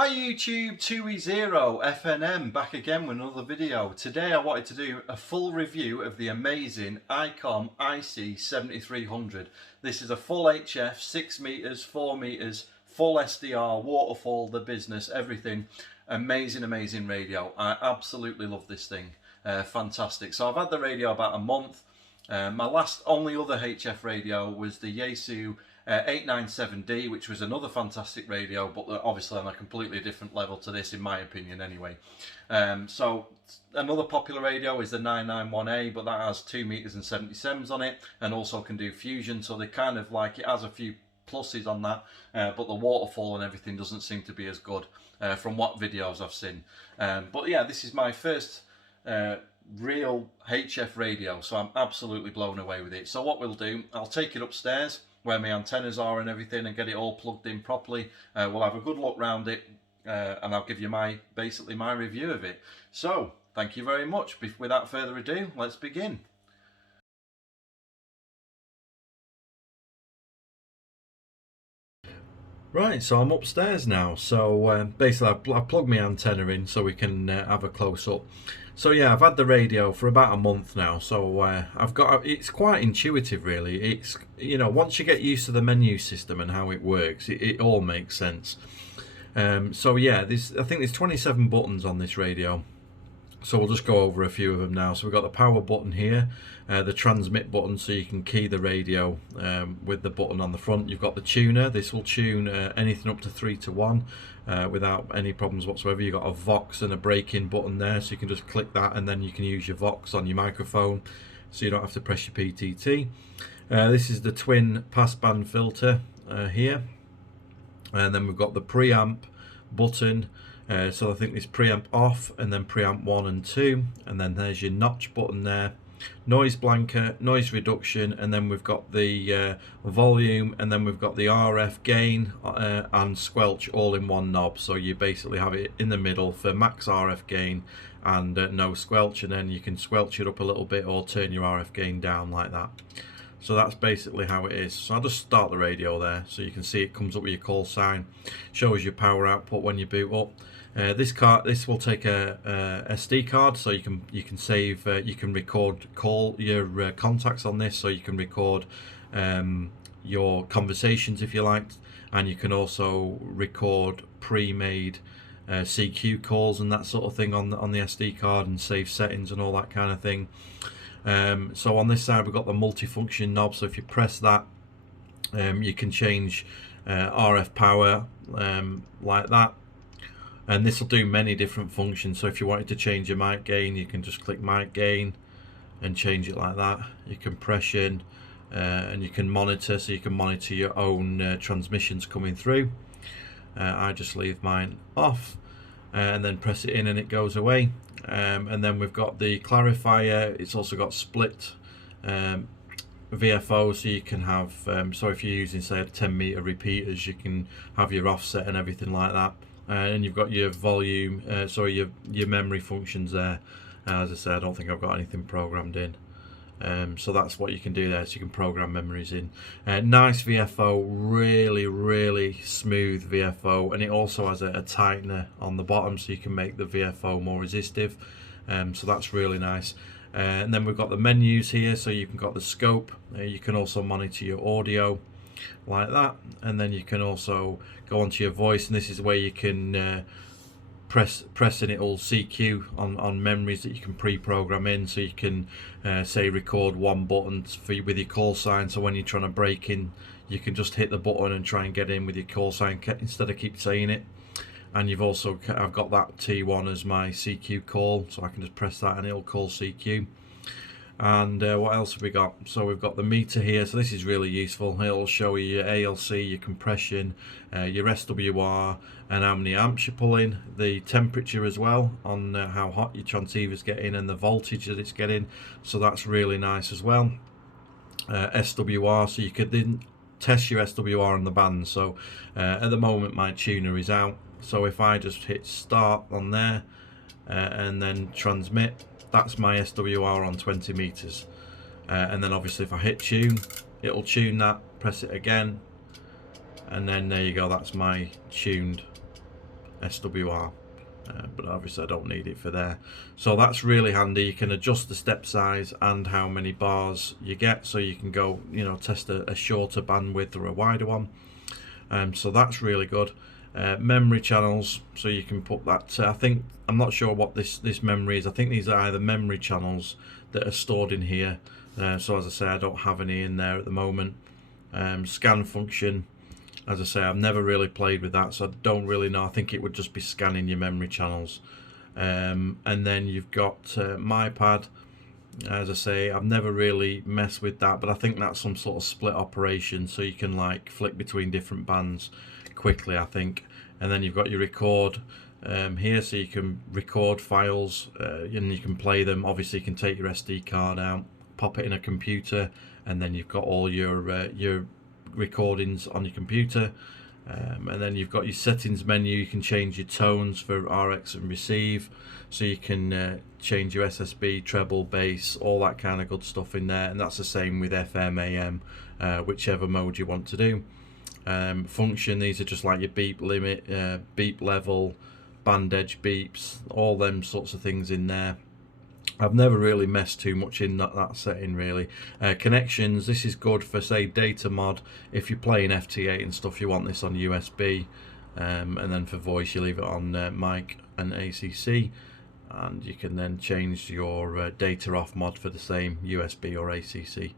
Hi YouTube, 2E0FNM back again with another video. Today I wanted to do a full review of the amazing Icom IC 7300. This is a full HF, 6 meters, 4 meters, full SDR, waterfall, the business, everything. Amazing radio. I absolutely love this thing. Fantastic. So I've had the radio about a month. My last only other HF radio was the Yaesu 897D, which was another fantastic radio, but obviously on a completely different level to this, in my opinion anyway. So another popular radio is the 991A, but that has 2 meters and 77s on it, and also can do fusion, so they kind of like, it has a few pluses on that, but the waterfall and everything doesn't seem to be as good from what videos I've seen. But yeah, this is my first real HF radio, so I'm absolutely blown away with it. So what we'll do, I'll take it upstairs where my antennas are and everything and get it all plugged in properly. We'll have a good look round it and I'll give you basically my review of it. So thank you very much. Without further ado, let's begin. Right, so I'm upstairs now. So basically I plugged my antenna in so we can have a close-up. So yeah, I've had the radio for about a month now, so it's quite intuitive really. It's, you know, once you get used to the menu system and how it works, it all makes sense. So yeah, I think there's 27 buttons on this radio. So we'll just go over a few of them now. So we've got the power button here, the transmit button, so you can key the radio with the button on the front. You've got the tuner. This will tune anything up to 3 to 1 without any problems whatsoever. You've got a Vox and a break-in button there, so you can just click that and then you can use your Vox on your microphone, so you don't have to press your PTT. This is the twin passband filter here, and then we've got the preamp button. So I think this preamp off and then preamp 1 and 2, and then there's your notch button there, noise blanket, noise reduction, and then we've got the volume, and then we've got the RF gain and squelch all in one knob. So you basically have it in the middle for max RF gain and no squelch, and then you can squelch it up a little bit or turn your RF gain down like that. So that's basically how it is. So I'll just start the radio there so you can see it comes up with your call sign, shows your power output when you boot up. This will take a SD card, so you can save, you can record your contacts on this, so you can record your conversations if you like, and you can also record pre-made CQ calls and that sort of thing on the SD card, and save settings and all that kind of thing. So on this side we've got the multifunction knob, so if you press that, you can change RF power like that, and this will do many different functions. So if you wanted to change your mic gain, you can just click mic gain and change it like that. Your compression, and you can monitor, so you can monitor your own transmissions coming through. I just leave mine off and then press it in and it goes away. And then we've got the clarifier. It's also got split VFO, so you can have so if you're using say 10 meter repeaters, you can have your offset and everything like that. And you've got your volume, your memory functions there. As I said, I don't think I've got anything programmed in. So that's what you can do there, so you can program memories in. Nice VFO, really smooth VFO, and it also has a tightener on the bottom, so you can make the VFO more resistive. So that's really nice. And then we've got the menus here, so you can got the scope. You can also monitor your audio like that, and then you can also go onto your voice, and this is where you can press and it'll CQ on memories that you can pre-program in, so you can say record one button with your call sign, so when you're trying to break in, you can just hit the button and try and get in with your call sign instead of keep saying it. And I've got that T1 as my CQ call, so I can just press that and it'll call CQ. And what else have we got? So we've got the meter here, so this is really useful. It'll show you your ALC, your compression, your SWR, and how many amps you're pulling, the temperature as well, on how hot your transceiver's getting, and the voltage that it's getting. So that's really nice as well. SWR, so you could then test your SWR on the band. So at the moment my tuner is out, so if I just hit start on there and then transmit, that's my SWR on 20 meters. And then obviously if I hit tune, it'll tune that, press it again, and then there you go, that's my tuned SWR. But obviously I don't need it for there. So that's really handy. You can adjust the step size and how many bars you get, so you can go, you know, test a shorter bandwidth or a wider one. So that's really good. Memory channels, so you can put that. I think, I'm not sure what this memory is. I think these are either memory channels that are stored in here. So as I say, I don't have any in there at the moment. Scan function. As I say, I've never really played with that, so I don't really know. I think it would just be scanning your memory channels. And then you've got MyPad. As I say, I've never really messed with that, but I think that's some sort of split operation, so you can like flick between different bands quickly, I think. And then you've got your record here, so you can record files and you can play them. Obviously, you can take your SD card out, pop it in a computer, and then you've got all your recordings on your computer. And then you've got your settings menu. You can change your tones for RX and receive, so you can change your SSB, treble, bass, all that kind of good stuff in there. And that's the same with FM, AM, whichever mode you want to do. Function, these are just like your beep limit, beep level, band edge beeps, all them sorts of things in there. I've never really messed too much in that setting really. Connections, this is good for say data mod. If you're playing FT8 and stuff, you want this on USB. And then for voice, you leave it on mic and ACC. And you can then change your data off mod for the same USB or ACC.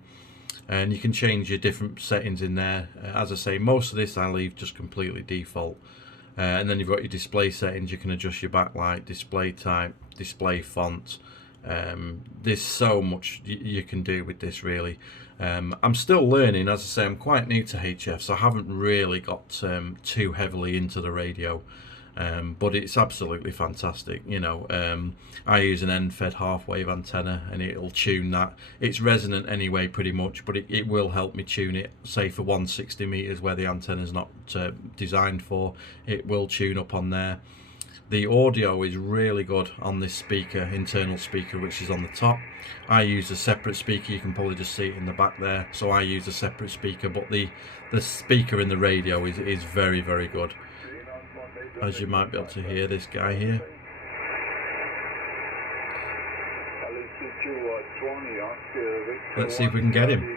And you can change your different settings in there. As I say, most of this I leave just completely default. And then you've got your display settings. You can adjust your backlight, display type, display font. There's so much you can do with this really. I'm still learning. As I say, I'm quite new to HF, so I haven't really got too heavily into the radio. But it's absolutely fantastic, you know. I use an end-fed half-wave antenna, and it'll tune that. It's resonant anyway pretty much, but it will help me tune it, say for 160 meters where the antenna's not designed for. It will tune up on there. The audio is really good on this speaker, internal speaker, which is on the top. I use a separate speaker. You can probably just see it in the back there. So I use a separate speaker, but the speaker in the radio is very, very good. As you might be able to hear this guy here. Let's see if we can get him.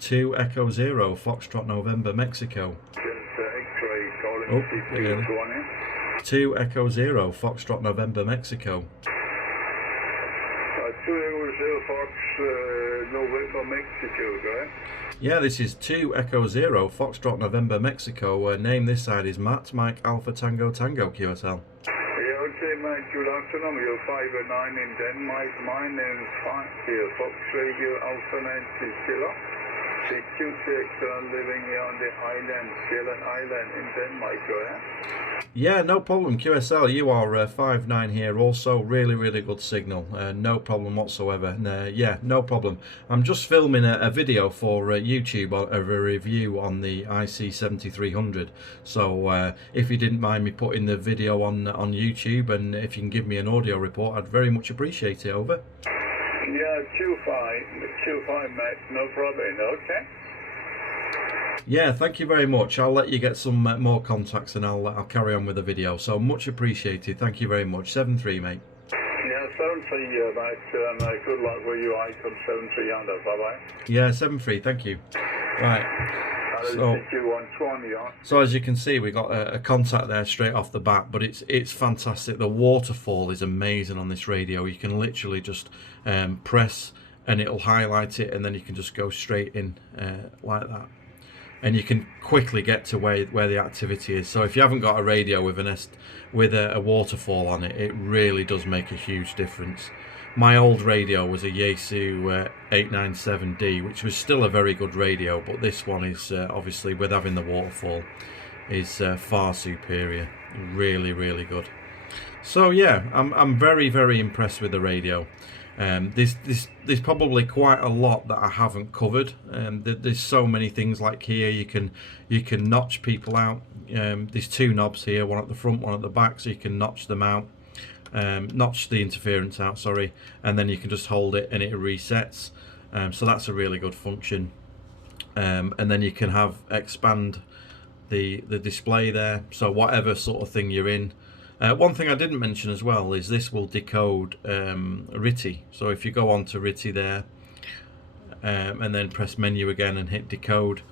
2 Echo 0, Foxtrot November, Mexico. Oh, again. 2 Echo 0, Foxtrot November, Mexico. 2 Echo 0, Fox November, Mexico, correct? Yeah, this is 2 Echo 0, Foxtrot November, Mexico. Name this side is Matt, Mike Alpha Tango Tango, QSL. Yeah, okay, mate, good afternoon. You're 509 in Denmark. My name is Frank here, Fox Radio Alpha 90 Kilo. Living here on the island, Sjælland Island in Denmark, correct? Yeah, no problem, QSL. You are 5'9" here also. Really, really good signal. No problem whatsoever. Yeah, no problem. I'm just filming a video for YouTube of a review on the IC 7300. So if you didn't mind me putting the video on YouTube, and if you can give me an audio report, I'd very much appreciate it. Over. Yeah, Q5, mate, no problem, okay? Yeah, thank you very much. I'll let you get some more contacts, and I'll carry on with the video. So much appreciated. Thank you very much. 7-3, mate. Yeah, 7-3, mate. Good luck with you, Icom 7300. Bye-bye. Yeah, 7-3. Thank you. Right. So as you can see, we got a contact there straight off the bat, but it's fantastic. The waterfall is amazing on this radio. You can literally just press and it'll highlight it, and then you can just go straight in like that, and you can quickly get to where the activity is. So if you haven't got a radio with a waterfall on it, it really does make a huge difference. My old radio was a Yaesu 897D, which was still a very good radio, but this one is obviously, with having the waterfall, is far superior. Really, really good. So yeah, I'm very, very impressed with the radio. There's probably quite a lot that I haven't covered. There's so many things, like here you can notch people out. There's 2 knobs here, one at the front, one at the back, so you can notch them out. Notch the interference out, sorry, and then you can just hold it and it resets. So that's a really good function. And then you can have expand the display there. So whatever sort of thing you're in. One thing I didn't mention as well is this will decode RTTY. So if you go on to RTTY there, and then press menu again and hit decode,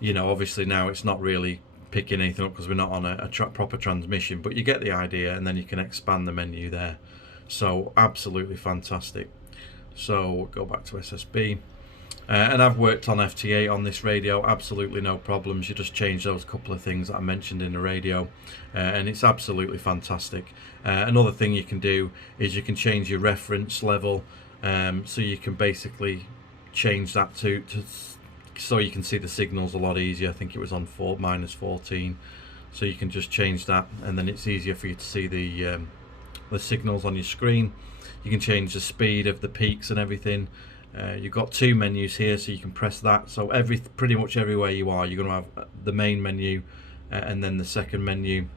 you know, obviously now it's not really picking anything up because we're not on a proper transmission, but you get the idea, and then you can expand the menu there. So absolutely fantastic. So we'll go back to SSB. And I've worked on FT8 on this radio, absolutely no problems. You just change those couple of things that I mentioned in the radio, and it's absolutely fantastic. Another thing you can do is you can change your reference level, so you can basically change that to so you can see the signals a lot easier. I think it was on -14, so you can just change that, and then it's easier for you to see the signals on your screen. You can change the speed of the peaks and everything. You've got two menus here, so you can press that. So pretty much everywhere you are, you're going to have the main menu and then the second menu,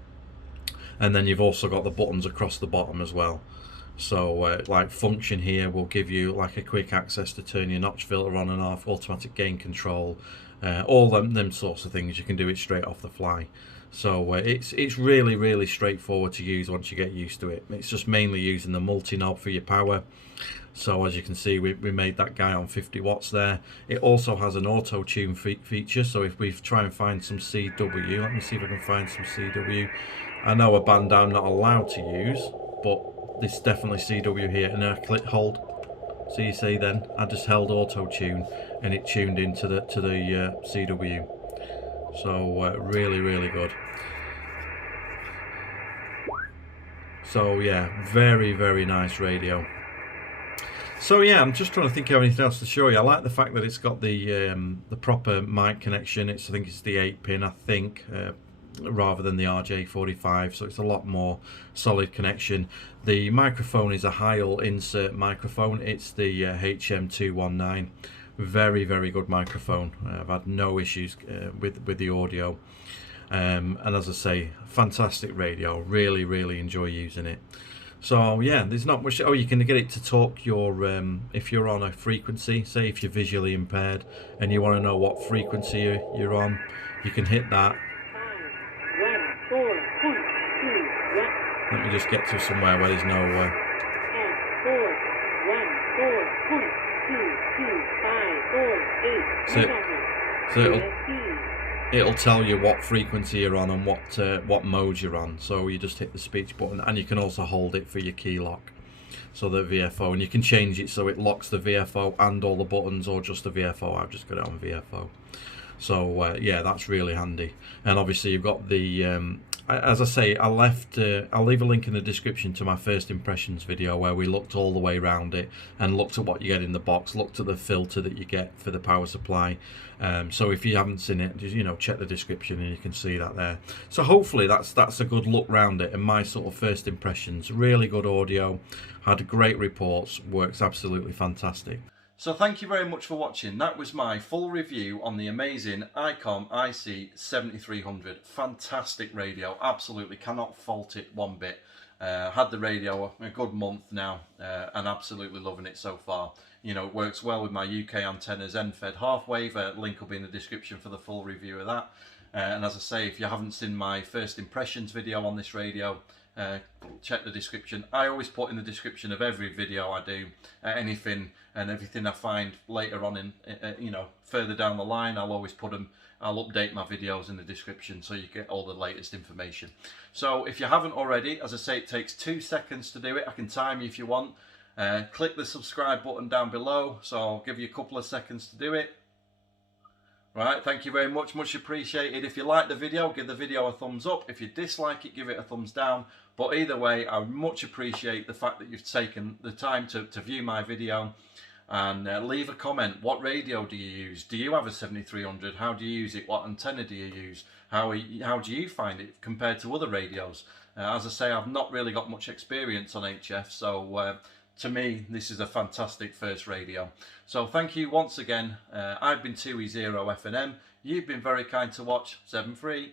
and then you've also got the buttons across the bottom as well. So like function here will give you like a quick access to turn your notch filter on and off, automatic gain control, all them sorts of things. You can do it straight off the fly. So it's really straightforward to use once you get used to it. It's just mainly using the multi knob for your power. So as you can see, we made that guy on 50 watts there. It also has an auto tune feature, so if we try and find some CW, let me see if I can find some CW. I know a band I'm not allowed to use, but this is definitely CW here, and then I click hold. So you see then, I just held auto tune and it tuned into the CW. So really good. So yeah, very nice radio. So yeah, I'm just trying to think of anything else to show you. I like the fact that it's got the proper mic connection. I think it's the 8-pin, I think, rather than the RJ45. So it's a lot more solid connection. The microphone is a Heil insert microphone. It's the HM219. Very good microphone. I've had no issues with the audio. And as I say, fantastic radio. Really enjoy using it. So yeah, there's not much. Oh, you can get it to talk your if you're on a frequency, say if you're visually impaired and you want to know what frequency you're on, you can hit that. Let me just get to somewhere where there's no so it'll tell you what frequency you're on and what mode you're on. So you just hit the speech button, and you can also hold it for your key lock, so the VFO, and you can change it so it locks the VFO and all the buttons, or just the VFO. I've just got it on VFO. So yeah, that's really handy. And obviously you've got the as I say, I'll leave a link in the description to my first impressions video where we looked all the way around it and looked at what you get in the box, looked at the filter that you get for the power supply. So if you haven't seen it, just, you know, check the description and you can see that there. So hopefully that's a good look round it and my sort of first impressions. Really good audio, had great reports, works absolutely fantastic. So thank you very much for watching. That was my full review on the amazing Icom IC 7300. Fantastic radio, absolutely cannot fault it one bit. Had the radio a good month now and absolutely loving it so far. You know, it works well with my UK antennas, end-fed half-wave. Link will be in the description for the full review of that. And as I say, if you haven't seen my first impressions video on this radio, check the description. I always put in the description of every video I do anything and everything I find later on in you know, further down the line. I'll always put them, I'll update my videos in the description so you get all the latest information. So if you haven't already, as I say, it takes 2 seconds to do it. I can time you if you want. Click the subscribe button down below, so I'll give you a couple of seconds to do it. Right, thank you very much, much appreciated. If you like the video, give the video a thumbs up. If you dislike it, give it a thumbs down. But either way, I much appreciate the fact that you've taken the time to view my video. And leave a comment. What radio do you use? Do you have a 7300? How do you use it? What antenna do you use? How do you find it compared to other radios? As I say, I've not really got much experience on HF, so to me, this is a fantastic first radio. So thank you once again. I've been 2E0 FNM. You've been very kind to watch. 7-3.